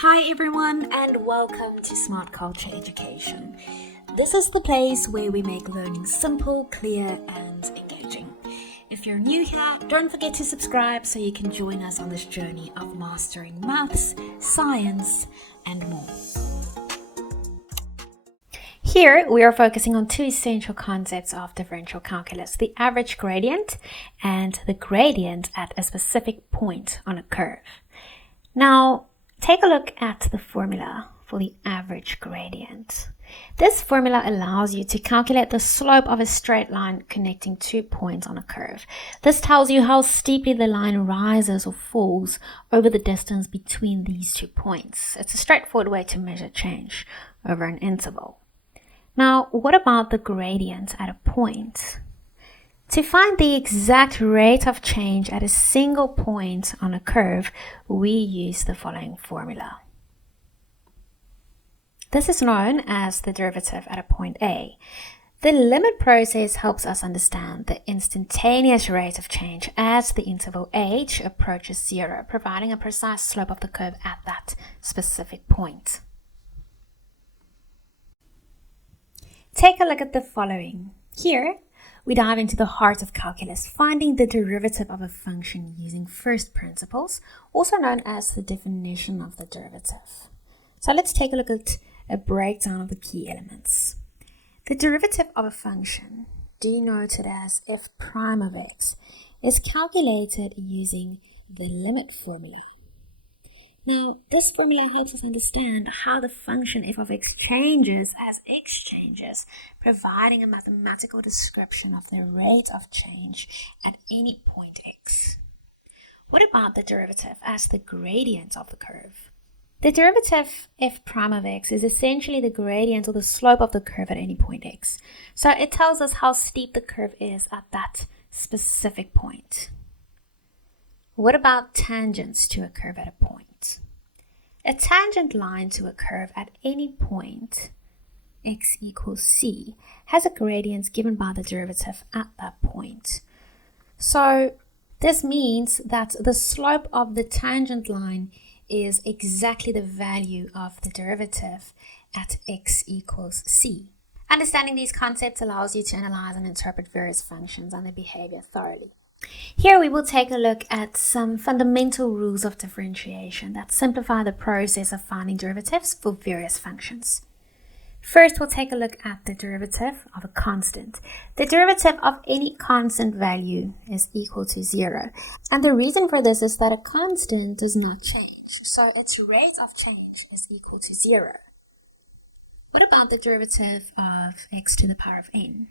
Hi everyone and welcome to Smart Culture Education. This is the place where we make learning simple, clear and engaging. If you're new here, don't forget to subscribe so you can join us on this journey of mastering maths, science and more. Here we are focusing on two essential concepts of differential calculus, the average gradient and the gradient at a specific point on a curve. Now, take a look at the formula for the average gradient. This formula allows you to calculate the slope of a straight line connecting 2 points on a curve. This tells you how steeply the line rises or falls over the distance between these 2 points. It's a straightforward way to measure change over an interval. Now, what about the gradient at a point? To find the exact rate of change at a single point on a curve, we use the following formula. This is known as the derivative at a point A. The limit process helps us understand the instantaneous rate of change as the interval h approaches 0, providing a precise slope of the curve at that specific point. Take a look at the following. Here, we dive into the heart of calculus, finding the derivative of a function using first principles, also known as the definition of the derivative. So let's take a look at a breakdown of the key elements. The derivative of a function, denoted as f prime of x, is calculated using the limit formula. Now, this formula helps us understand how the function f of x changes as x changes, providing a mathematical description of the rate of change at any point x. What about the derivative as the gradient of the curve? The derivative f prime of x is essentially the gradient or the slope of the curve at any point x. So it tells us how steep the curve is at that specific point. What about tangents to a curve at a point? A tangent line to a curve at any point, x equals c, has a gradient given by the derivative at that point. So this means that the slope of the tangent line is exactly the value of the derivative at x equals c. Understanding these concepts allows you to analyze and interpret various functions and their behavior thoroughly. Here we will take a look at some fundamental rules of differentiation that simplify the process of finding derivatives for various functions. First, we'll take a look at the derivative of a constant. The derivative of any constant value is equal to 0. And the reason for this is that a constant does not change, so its rate of change is equal to 0. What about the derivative of x to the power of n?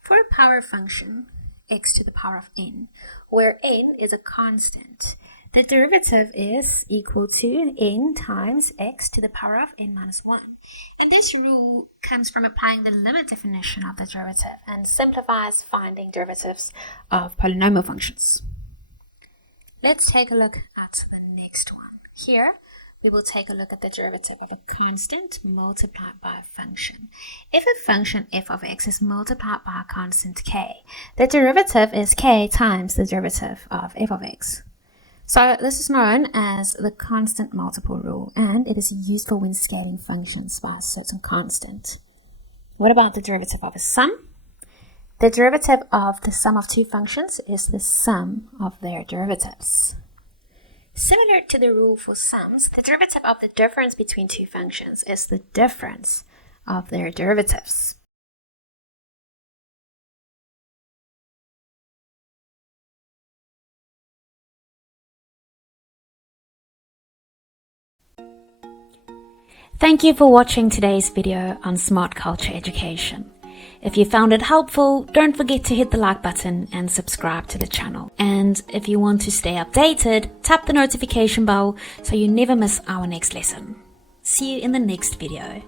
For a power function, x to the power of n, where n is a constant, the derivative is equal to n times x to the power of n minus 1. And this rule comes from applying the limit definition of the derivative and simplifies finding derivatives of polynomial functions. Let's take a look at the next one. Here, we will take a look at the derivative of a constant multiplied by a function. If a function f of x is multiplied by a constant k, the derivative is k times the derivative of f of x. So this is known as the constant multiple rule, and it is useful when scaling functions by a certain constant. What about the derivative of a sum? The derivative of the sum of two functions is the sum of their derivatives. Similar to the rule for sums, the derivative of the difference between two functions is the difference of their derivatives. Thank you for watching today's video on Smart Culture Education. If you found it helpful, don't forget to hit the like button and subscribe to the channel. And if you want to stay updated, tap the notification bell so you never miss our next lesson. See you in the next video.